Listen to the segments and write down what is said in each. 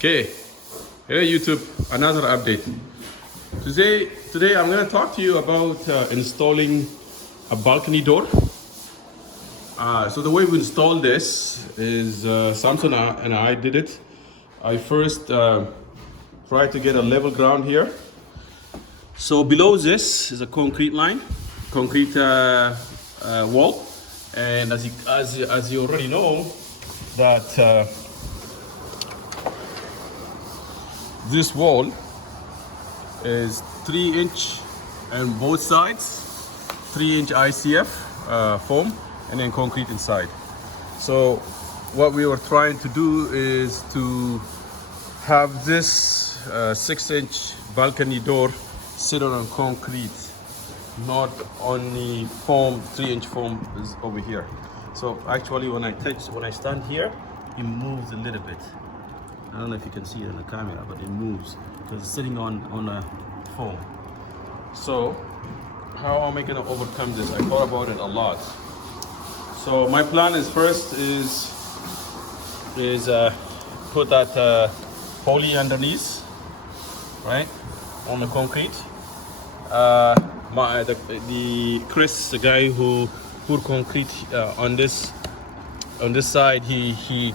Okay, hey YouTube, another update. Today I'm going to talk to you about installing a balcony door. So the way we install this is Samson and I did it. I first tried to get a level ground here. So below this is a concrete line, concrete wall, and as you already know that this wall is 3-inch on both sides, 3-inch ICF foam, and then concrete inside. So what we were trying to do is to have this 6-inch balcony door sit on concrete, not on the foam. 3-inch foam is over here. So actually when I stand here, it moves a little bit. I don't know if you can see it in the camera, but it moves because it's sitting on a foam. So how am I going to overcome this? I thought about it a lot. So my plan is first is put that poly underneath, right, on the concrete. The Chris, the guy who put concrete on this side, he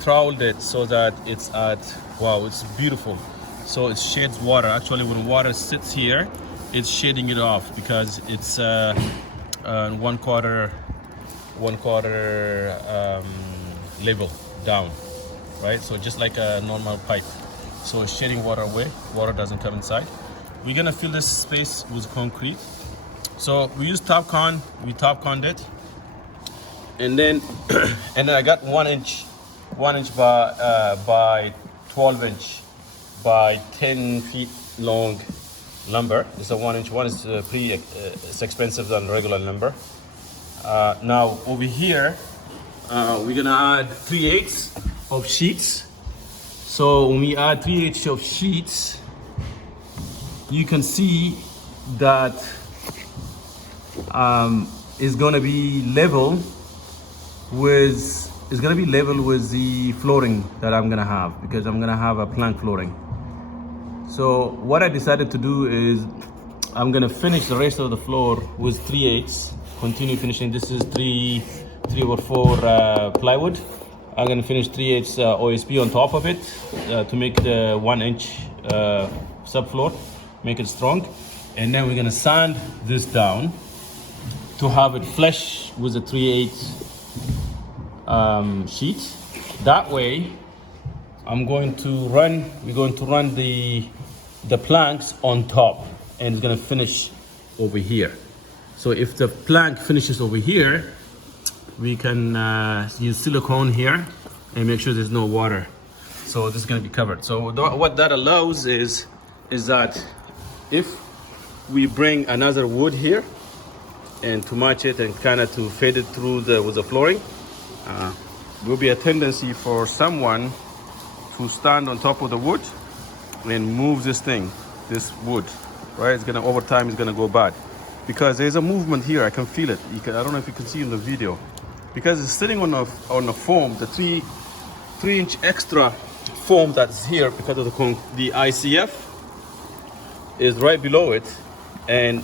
troweled it so that it's it's beautiful. So it shades water. Actually, when water sits here, it's shading it off because it's one quarter level down, right? So just like a normal pipe. So it's shading water away. Water doesn't come inside. We're gonna fill this space with concrete. So we use top con. We top conned it, and then I got 1 inch by 12 inch by 10 feet long lumber. It's a 1 inch one. Is pretty it's expensive than regular lumber. Now over here we're gonna add 3/8 of sheets. So when we add 3/8 of sheets, you can see that it's gonna be level with the flooring that I'm gonna have, because I'm gonna have a plank flooring. So what I decided to do is I'm gonna finish the rest of the floor with 3/8. Continue finishing. This is 3 or 4 plywood. I'm gonna finish 3/8 OSB on top of it to make the 1 inch subfloor, make it strong, and then we're gonna sand this down to have it flush with the 3/8 sheet. That way we're going to run the planks on top, and it's going to finish over here. So if the plank finishes over here, we can use silicone here and make sure there's no water. So this is going to be covered. So what that allows is that if we bring another wood here and to match it and kind of to fade it through with the flooring, will be a tendency for someone to stand on top of the wood and move this wood, right? It's gonna, over time, it's gonna go bad because there's a movement here. I can feel it. I don't know if you can see in the video, because it's sitting on a foam, the 3-inch extra foam that's here because of the ICF is right below it, and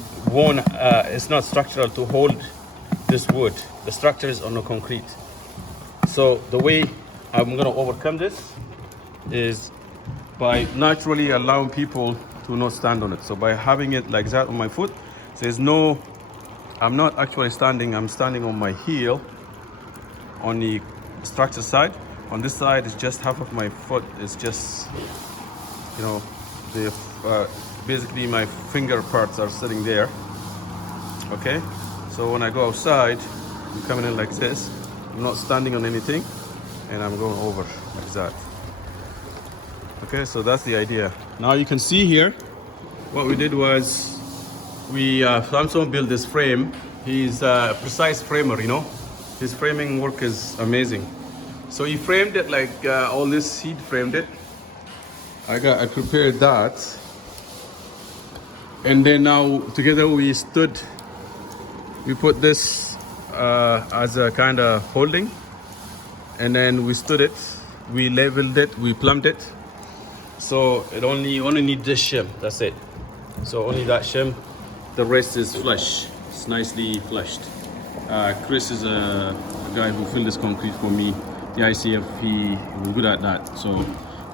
it's not structural to hold this wood. The structure is on the concrete. So the way I'm going to overcome this is by naturally allowing people to not stand on it. So by having it like that on my foot, I'm not actually standing, I'm standing on my heel on the structure side. On this side is just half of my foot. It's just, basically my finger parts are sitting there. Okay, so when I go outside, I'm coming in like this. I'm not standing on anything, and I'm going over like that. Okay, so that's the idea. Now you can see here, what we did was Samson built this frame. He's a precise framer, His framing work is amazing. So he framed it like all this, he framed it. I prepared that. And then now together we put this as a kind of holding, and then we stood it we leveled it, we plumbed it. So it only need this shim, that's it. So only that shim, the rest is flush. It's nicely flushed. Chris is a guy who filled this concrete for me. The ICF, he was good at that. So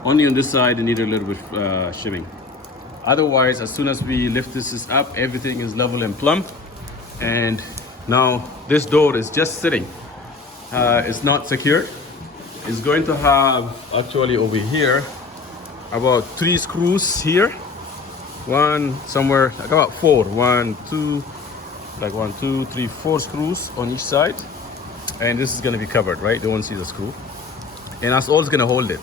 only on this side, it needed a little bit shimming. Otherwise, as soon as we lift this up, everything is level and plumb. And now this door is just sitting. It's not secured. It's going to have actually over here about 3 screws here. One somewhere, like about 4. 1, 2, like 1, 2, 3, 4 screws on each side. And this is going to be covered, right? They won't see the screw. And that's all it's going to hold it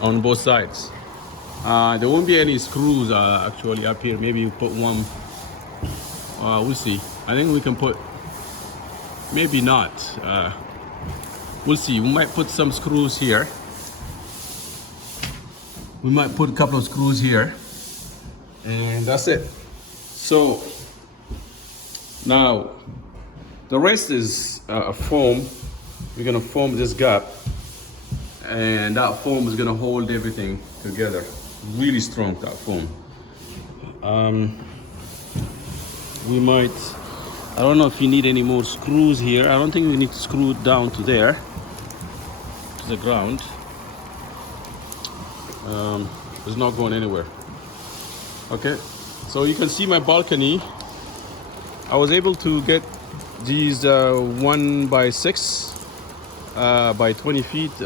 on both sides. There won't be any screws actually up here. Maybe you put one. We'll see. I think we can put, maybe not. We'll see. We might put some screws here. We might put a couple of screws here. And that's it. So now the rest is a foam. We're gonna foam this gap, and that foam is gonna hold everything together. Really strong, that foam. We might, I don't know if you need any more screws here. I don't think we need to screw it down to there, to the ground. It's not going anywhere. Okay, so you can see my balcony. I was able to get these 1 by 6 by 20 feet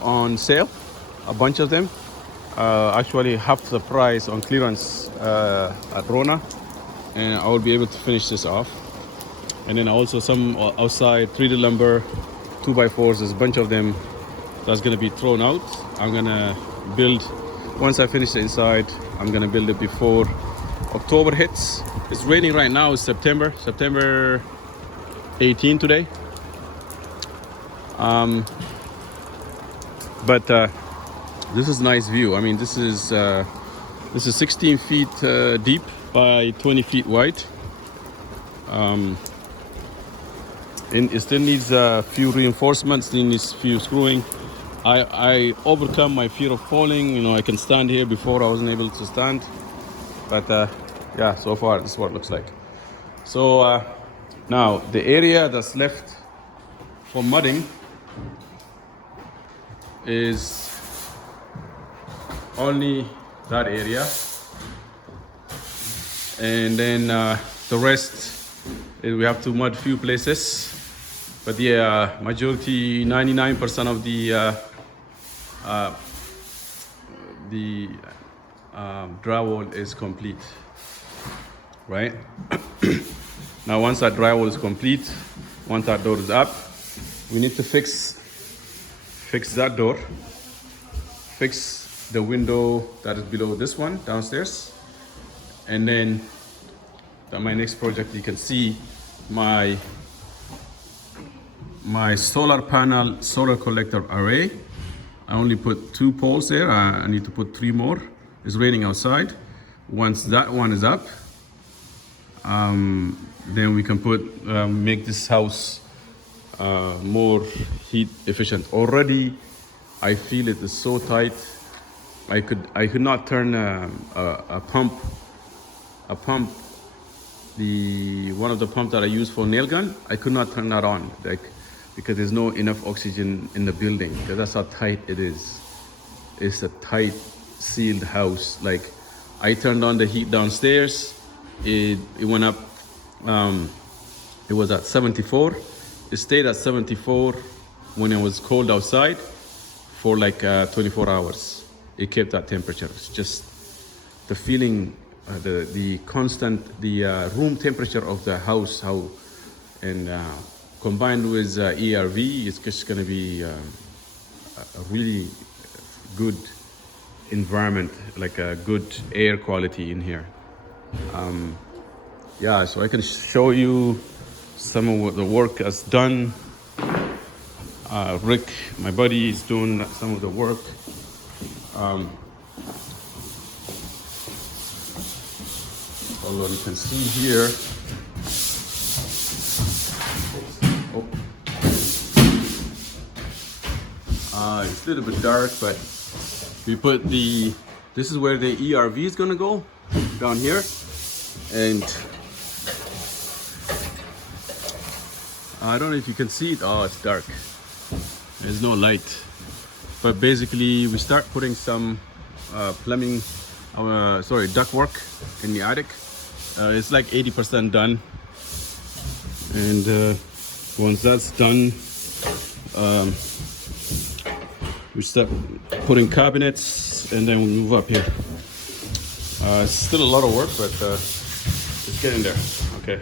on sale, a bunch of them. Actually half the price on clearance at Rona, and I will be able to finish this off. And then also some outside 3D lumber 2 by 4s. There's a bunch of them that's going to be thrown out. I'm going to build, once I finish the inside, I'm going to build it before October hits. It's raining right now. It's September 18 today. But this is nice view. I mean, this is 16 feet deep by 20 feet wide. And it still needs a few reinforcements, still needs a few screwing. I overcome my fear of falling. You know, I can stand here. Before I wasn't able to stand. But yeah, so far this is what it looks like. So now the area that's left for mudding is only that area, and then the rest we have to mud few places. But yeah, majority, 99% of the drywall is complete, right? Now once that drywall is complete, once that door is up, we need to fix that door, fix the window that is below this one downstairs, and then my next project, you can see my solar panel, solar collector array. I only put 2 poles there. I need to put 3 more. It's raining outside. Once that one is up, then we can put make this house more heat efficient. Already I feel it is so tight. I could not turn a pump, one of the pumps that I use for nail gun. I could not turn that on, like, because there's no enough oxygen in the building. Because that's how tight it is. It's a tight sealed house. Like, I turned on the heat downstairs. It went up. It was at 74. It stayed at 74 when it was cold outside for like 24 hours. It kept that temperature. It's just the feeling, the constant, room temperature of the house, and combined with ERV, it's just going to be a really good environment, like a good air quality in here. Yeah, so I can show you some of what the work has done. Rick, my buddy, is doing some of the work. Although you can see here, It's a little bit dark, but we put the, this is where the ERV is gonna go, down here. And I don't know if you can see it. Oh, it's dark. There's no light. But basically, we start putting some plumbing, duct work in the attic. It's like 80% done. And once that's done, we start putting cabinets, and then we move up here. It's still a lot of work, but it's getting there. Okay.